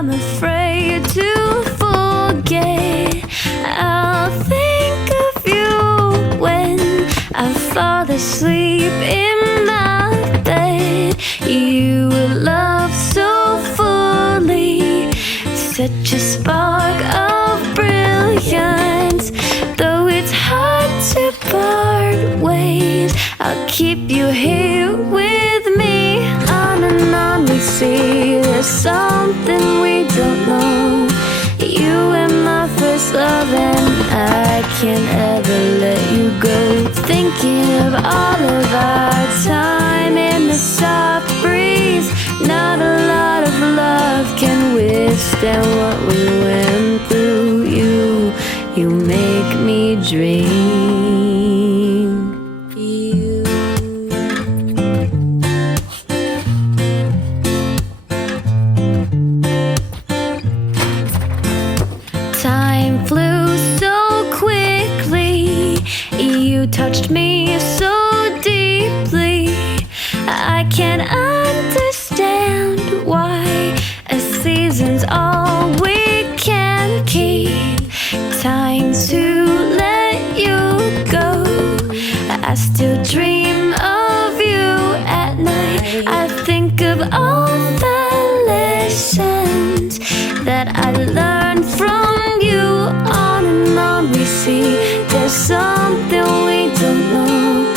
I'm afraid to forget. I'll think of you when I fall asleep in my bed. You love so fully, such a spark of brilliance. Though it's hard to part ways, I'll keep you here with me. On and on we see there's something we don't know. You and my first love, and I can't ever let you go. Thinking of all of our time in the soft breeze. Not a lot of love can withstand what we went through. You make me dream. You. Time flew so quickly. You touched me so deeply. I can't understand why a season's all we can keep. Time to let you go. I still dream of you at night. I think of all the lessons that I learned from you. On and on we see there's something we don't know.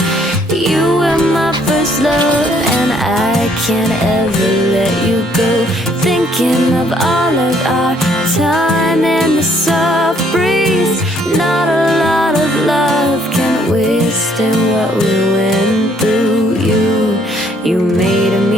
You were my first love, and I can't ever let you go. Thinking of all of our time in the soft breeze. Not a lot of love can withstand what we went through. You made me